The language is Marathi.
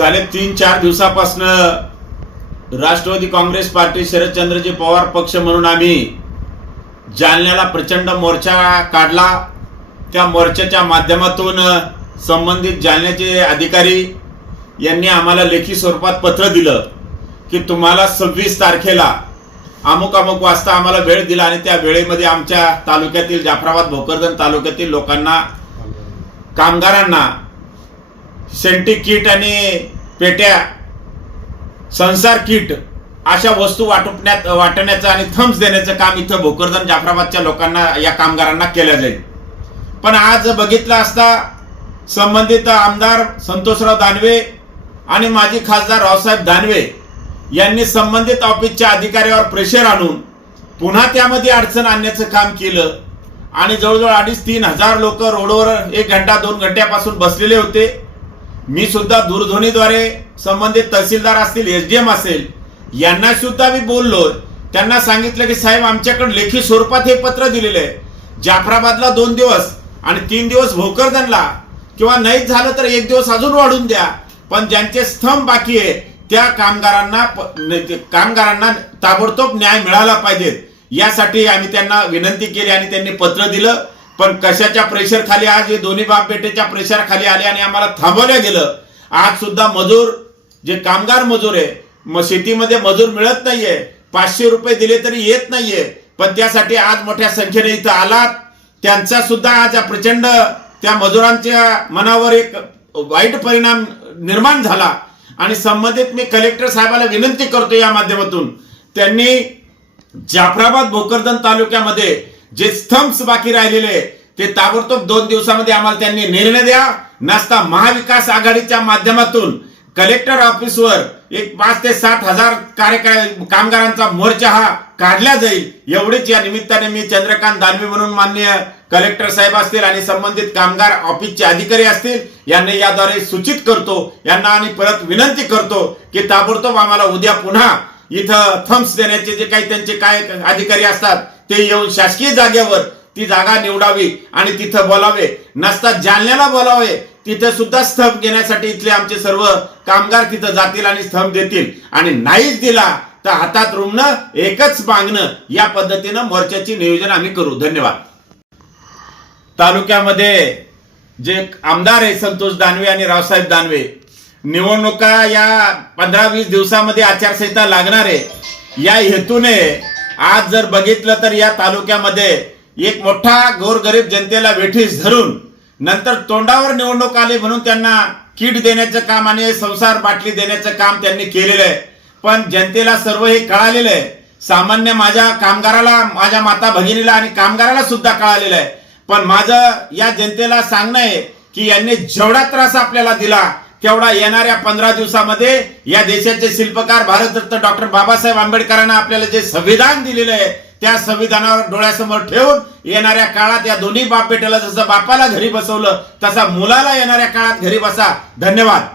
झाले तीन चार दिवसापासनं राष्ट्रवादी काँग्रेस पार्टी शरदचंद्रजी पवार पक्ष म्हणून आम्ही जालन्याला प्रचंड मोर्चा काढला. त्या मोर्चाच्या माध्यमातून संबंधित जालन्याचे अधिकारी यांनी आम्हाला लेखी स्वरूपात पत्र दिलं की तुम्हाला सव्वीस तारखेला अमुक अमुक वाजता आम्हाला वेळ दिला आणि त्या वेळेमध्ये आमच्या तालुक्यातील जाफराबाद भोकरदन तालुक्यातील लोकांना कामगारांना सेंटी किट आणि पेट्या संसार किट अशा वस्तू वाटपण्यात वाटण्याचं आणि थम्स देण्याचं काम इथं भोकरदन जाफराबादच्या लोकांना या कामगारांना केलं जाईल. पण आज बघितलं असता संबंधित आमदार संतोषराव दानवे आणि माजी खासदार रावसाहेब दानवे यांनी संबंधित ऑफिसच्या अधिकाऱ्यावर प्रेशर आणून पुन्हा त्यामध्ये अडचण आणण्याचं काम केलं. आणि जवळजवळ अडीच तीन हजार लोक रोडवर एक घंटा दोन घंट्यापासून बसलेले होते. मी सुद्धा दूरध्वनीद्वारे संबंधित तहसीलदार असतील एस डी एम असेल यांना सुद्धा मी बोललो. त्यांना सांगितलं की साहेब आमच्याकडे लेखी स्वरूपात हे पत्र दिलेलं आहे जाफराबादला दोन दिवस आणि तीन दिवस भोकरदनला. किंवा नाहीच झालं तर एक दिवस अजून वाढून द्या. पण ज्यांचे स्तंभ बाकी आहे त्या कामगारांना प- ते कामगारांना ताबडतोब न्याय मिळाला पाहिजे. यासाठी आम्ही त्यांना विनंती केली आणि त्यांनी पत्र दिलं. पण कशाच्या प्रेशर खाली? आज हे दोन्ही बाप बेटेच्या प्रेशर खाली आले आणि आम्हाला थांबवलं गेलं. आज सुद्धा मजूर जे कामगार मजूर आहे मग शेतीमध्ये मजूर मिळत नाहीये. पाचशे रुपये दिले तरी येत नाहीये. पण त्यासाठी आज मोठ्या संख्येने इथं आलात. त्यांचा सुद्धा आज प्रचंड त्या मजुरांच्या मनावर एक वाईट परिणाम निर्माण झाला. आणि संबंधित मी कलेक्टर साहेबाला विनंती करतो या माध्यमातून. त्यांनी जाफराबाद भोकरदन तालुक्यामध्ये जे स्तंभ बाकी राहिलेले ते ताबडतोब दोन दिवसामध्ये आम्हाला त्यांनी निर्णय द्या. नसता महाविकास आघाडीच्या माध्यमातून कलेक्टर ऑफिसवर एक पाच ते सात हजार कार्यकाळ कामगारांचा मोर्चा हा काढला जाईल. एवढीच या निमित्ताने मी चंद्रकांत दानवे म्हणून मान्य कलेक्टर साहेब असतील आणि संबंधित कामगार ऑफिसचे अधिकारी असतील यांनी याद्वारे सूचित करतो यांना आणि परत विनंती करतो की ताबडतोब आम्हाला उद्या पुन्हा इथं थम्स देण्याचे जे काही त्यांचे काय अधिकारी असतात ते येऊन शासकीय जागेवर ती जागा निवडावी आणि तिथं बोलावे. नसता जालन्याला बोलावे तिथे सुद्धा स्तंभ घेण्यासाठी इथले आमचे सर्व कामगार तिथं जातील आणि स्तंभ देतील. आणि नाहीच दिला तर हातात रुमणं एकच मागणं या पद्धतीनं मोर्चाची नियोजन आम्ही करू. धन्यवाद. तालुक्यामध्ये जे आमदार आहे संतोष दानवे आणि रावसाहेब दानवे निवडणुका या पंधरा वीस दिवसामध्ये आचारसंहिता लागणार आहे या हेतूने आज जर बघितलं तर या तालुक्यामध्ये एक मोठा गोरगरीब जनतेला वेठीस धरून नंतर तोंडावर निवडणूक आली म्हणून त्यांना किट देण्याचं काम आणि संसार बाटली देण्याचं काम त्यांनी केलेलं आहे. पण जनतेला सर्व हे कळालेलं आहे. सामान्य माझ्या कामगाराला माझ्या माता भगिनीला आणि कामगाराला सुद्धा कळालेलं आहे. पण माझं या जनतेला सांगणं आहे की यांनी जेवढा त्रास आपल्याला दिला तेवढा येणाऱ्या पंधरा दिवसामध्ये या देशाचे शिल्पकार भारतरत्न डॉक्टर बाबासाहेब आंबेडकरांना आपल्याला जे संविधान दिलेलं आहे त्या संविधानावर डोळ्यासमोर ठेवून येणाऱ्या काळात या दोन्ही बाप बेट्याला जसं बापाला घरी बसवलं तसा मुलाला येणाऱ्या काळात घरी बसा. धन्यवाद.